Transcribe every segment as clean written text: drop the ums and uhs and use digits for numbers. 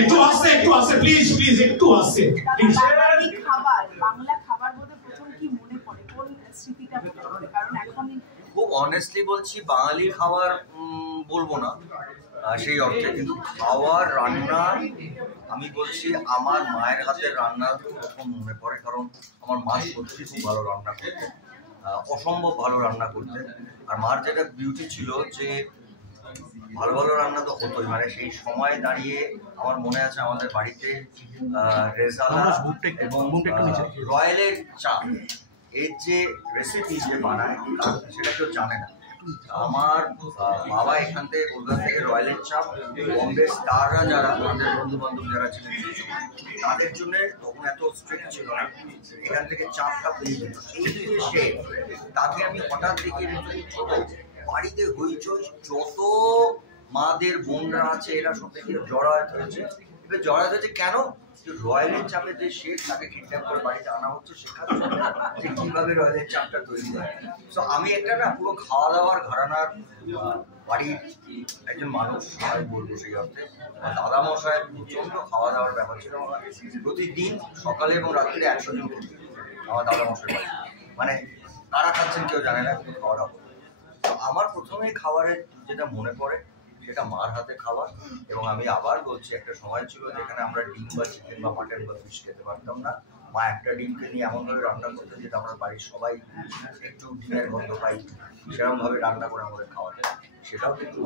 একটু আসছে প্লিজ একটু আসছে প্লিজ। বাংলা খাবার বলতে প্রথম কি মনে পড়ে, কোন স্মৃতিটা মনে পড়ে? কারণ এখন খুব অনেস্টলি বলছি, বাঙালি খাবার বলবো না সেই অর্থে, কিন্তু খাওয়ার রান্না আমি বলছি আমার মায়ের হাতের রান্না প্রথম মনে পড়ে। কারণ আমার মা সত্যি খুব ভালো রান্না করতেন, অসম্ভব ভালো রান্না করতেন। আর মার যেটা বিউটি ছিল যে ভালো ভালো রান্না তো হতোই, মানে সেই সময় দাঁড়িয়ে আমার মনে আছে আমাদের বাড়িতে রেজালা এবং রয়্যালের চা এর যে রেসিপি যে বানায় সেটা কেউ জানে না। আমার বাবা এখান থেকে কলকাতা থেকে রয়্যালের চাপ বম্বে স্টাররা যারা আমাদের বন্ধু বান্ধব যারা ছিলেন তাদের জন্য তখন এত স্ট্রিক্ট ছিল না, এখান থেকে চাপটা পেয়ে যেত। সেই যে সে তাকে আমি হঠাৎ দেখি ছোট বাড়িতে হইচই, যত মাদের বোনরা আছে এরা সব থেকে জড়ায়ত হয়েছে। এবার জড়ায়ত হয়েছে কেন? রয়্যালের চাপে যে শেখ তাকে কিডন্যাপ করে বাড়িতে আনা হচ্ছে, সেখানে যে কিভাবে রয়্যালের চাপটা তৈরি হয়। তো আমি একটা না পুরো খাওয়া দাওয়ার ঘরানার বাড়ির একজন মানুষ আমি বলবো সেই অর্থে। দাদা মশাই প্রচন্ড খাওয়া দাওয়ার ব্যাপার ছিল। আমার প্রতিদিন সকালে এবং রাত্রে 100 জন খেতে আমার দাদা মশাই বাড়ি, মানে কারা খাচ্ছেন কেউ জানে না, কিন্তু খাওয়া দাওয়া। তো আমার প্রথমেই খাবারের যেটা মনে পড়ে সেটা মার হাতে খাবার। এবং আমি আবার বলছি, একটা সময় ছিল যেখানে আমরা ডিম বা চিকেন বা মাটন বা ফিশ খেতে পারতাম না। মা একটা ডিমকে নিয়ে এমনভাবে রান্না করতেন যেটা আমরা বাড়ির সবাই একটু ডিমের গন্ধ পাই, সেরকমভাবে রান্না করে আমাদের খাওয়াতে। সেটাও কিন্তু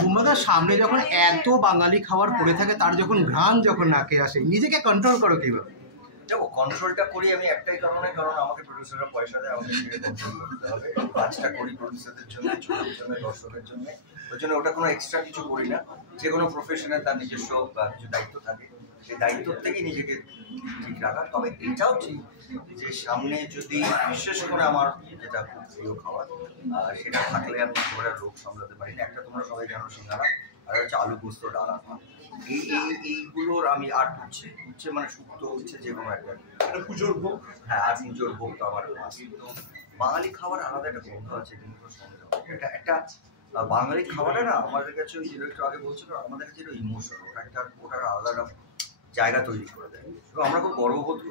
বুম্বাদার সামনে যখন এত বাঙালি খাবার পড়ে থাকে, তার যখন ঘ্রাণ যখন নাকে আসে, নিজেকে কন্ট্রোল করো কিভাবে? দেখো, কন্ট্রোলটা করি আমি একটাই কারণে, কারণ আমাকে প্রডিউসাররা পয়সা দেয়, আমাকে নিজেকে কন্ট্রোল করতে হবে। কাজটা করি প্রডিউসারদের জন্য, ছবির জন্য, দর্শকের জন্য। ওই জন্য ওটা কোনো এক্সট্রা কিছু করি না। যে কোনো প্রফেশনে তার নিজস্ব কিছু দায়িত্ব থাকে, সেই দায়িত্ব থেকেই নিজেকে ঠিক রাখা। তবে এটাও ঠিক যে সামনে যদি বিশেষ করে আমার যেটা খুব প্রিয় খাবার সেটা থাকলে আমি ঘরের লোক সামলাতে পারি না। একটা তোমরা সবাই জানো সিঙ্গারা, আর হচ্ছে আলু পোস্ত ডাল ভাত। এইগুলোর আমি আর উচ্ছে মানে শুক্তো হচ্ছে যে কোনো একটা পুজোর ভোগ। হ্যাঁ, আর পুজোর ভোগ তো আমার তো বাঙালি খাবার আলাদা একটা গন্ধ আছে, কিন্তু এটা একটা বাঙালি খাবারটা না আমাদের কাছে ওই যেটা একটু আগে বলছিল, আমাদের কাছে ইমোশন, ওটার আলাদা জায়গা তৈরি করে দেয়। তো আমরা খুব গর্ববোধ করি।